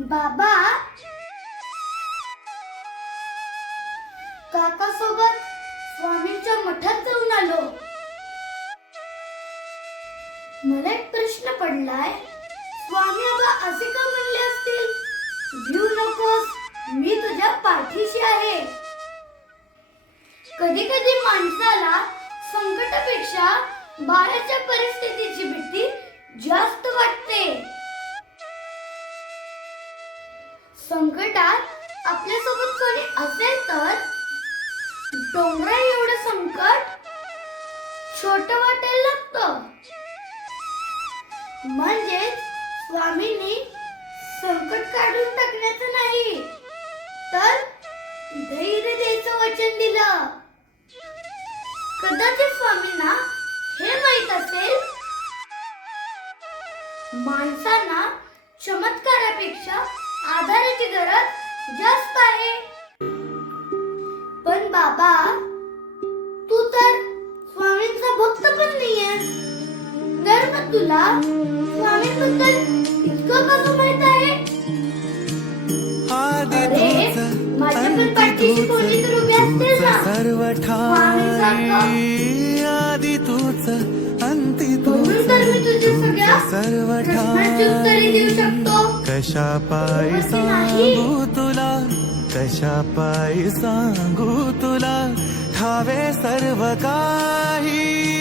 बाबा काका सोबत स्वामींच्या मठात जाऊन आलो. मला एक प्रश्न पडलाय. स्वामी बाबा असे का म्हणले असतील, भिऊ नकोस, मी तुझ्या पाठीशी आहे. कधी कधी माणसाला संकटापेक्षा बाळाच्या परिस्थितीची भीती जास्त वाटते. संकटात आपल्यासोबत कोणी असेल तर डोंगरा एवढं संकट छोट वाटायला लागतं. म्हणजेच स्वामींनी संकट काढून टाकण्याचं नाही, तर धैर्य द्यायचं वचन दिलं. कदाचित स्वामींना हे माहित असेल, माणसांना चमत्कारापेक्षा आधाराची गरज जास्त आहे. पण बाबा, तू तर स्वामींचा भक्त पण नाहीयेस, तर मग तुला स्वामींबद्दल इतकं कसं माहित आहे? अरे, माझ्या पण पाठीशी कोणी तर उभी असतील ना, स्वामींसारखं. आदि तूच अंती म्हणून तर मी तुझ्या सगळ्या प्रश्नांची उत्तरे देऊ शकतो. कशा पायी सांगू तुला, कशा पायी सांगू तुला, ठावे सर्व काही.